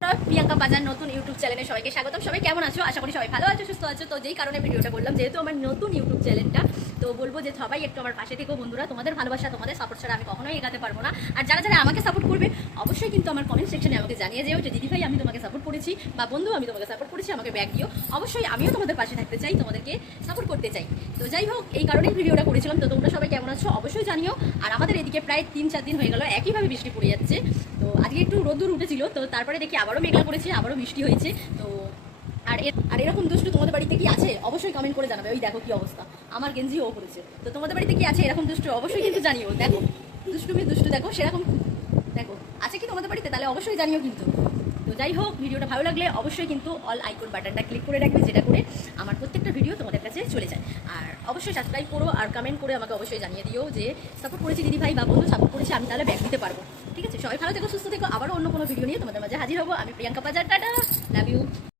প্রিয়াঙ্কা বাজার নতুন ইউটিউব চ্যানেলে সবাইকে স্বাগতম। সবাই কেমন আছো? আশা করি সবাই ভালো আছো, সুস্থ আছো। তো যেই কারণে ভিডিওটা করলাম, যেহেতু আমার নতুন ইউটিউব চ্যানেলটা, তো বলবো যে সবাই একটু আমার পাশে থেকো বন্ধুরা। তোমাদের ভালোবাসা, তোমাদের সাপোর্ট ছাড়া আমি কখনোই এগাতে পারবো না। আর যারা যারা আমাকে সাপোর্ট করবে অবশ্যই কিন্তু আমার কমেন্ট সেকশনে আমাকে জানিয়ে যেও যে দিদি ভাই আমি তোমাকে সাপোর্ট করেছি, বা বন্ধু আমি তোমাকে সাপোর্ট করেছি, আমাকে ব্যাক দিও। অবশ্যই আমিও তোমাদের পাশে থাকতে চাই, তোমাদেরকে সাপোর্ট করতে চাই। তো যাই হোক, এই কারণেই ভিডিওটা করেছিলাম। তো তোমরা সবাই কেমন আছো অবশ্যই জানিও। আর আমাদের এদিকে প্রায় 3-4 দিন হয়ে গেল একইভাবে বৃষ্টি পড়ে যাচ্ছে। তো আজকে একটু রোদ্দুর উঠেছিল, তো তারপরে দেখি আবারও মেঘলা করেছে, আবারও বৃষ্টি হয়েছে। তো আর এরকম দুষ্টু তোমাদের বাড়িতে কি আছে অবশ্যই কমেন্ট করে জানাবে। ওই দেখো কি অবস্থা, আমার গেঞ্জি ও করেছে। তো তোমাদের বাড়িতে কি আছে এরকম দুষ্টু অবশ্যই কিন্তু জানিও। দেখো দুষ্টু দেখো, সেরকম দেখো আছে কি তোমাদের বাড়িতে, তাহলে অবশ্যই জানিও কিন্তু। তো যাই হোক, ভিডিওটা ভালো লাগলে অবশ্যই কিন্তু অল আইকন বাটনটা ক্লিক করে রাখবে, যেটা করে আমার প্রত্যেকটা ভিডিও তোমাদের কাছে চলে যায়। আর অবশ্যই সাবস্ক্রাইব করো আর কমেন্ট করে আমাকে অবশ্যই জানিয়ে দিও যে সাপোর্ট করেছি দিদি ভাই বা বন্ধু সাপোর্ট করেছি, আমি তাহলে ব্যাক দিতে পারবো। ঠিক আছে, সবাই ভালো থেকো, সুস্থ থেকো। আবারও অন্য কোনো ভিডিও নিয়ে তোমাদের মাঝে হাজির হবো। আমি প্রিয়াঙ্কা বাজার, টাটা, লাভ ইউ।